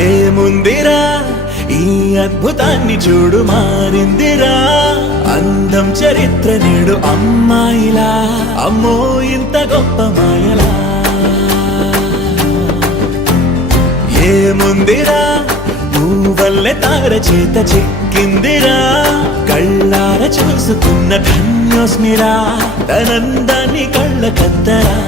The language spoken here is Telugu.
ఏముందిరా ఈ అద్భుతాన్ని చూడు మారిందిరా అందం చరిత్ర నేడు అమ్మాయిలా అమ్మో ఇంత గొప్ప మాయలా ఏముందిరా నువ్వల్లే తార చేత చిక్కిందిరా కళ్ళార చూసుకున్న ధన్యోస్మిరా తనందాన్ని కళ్ళ కద్దరా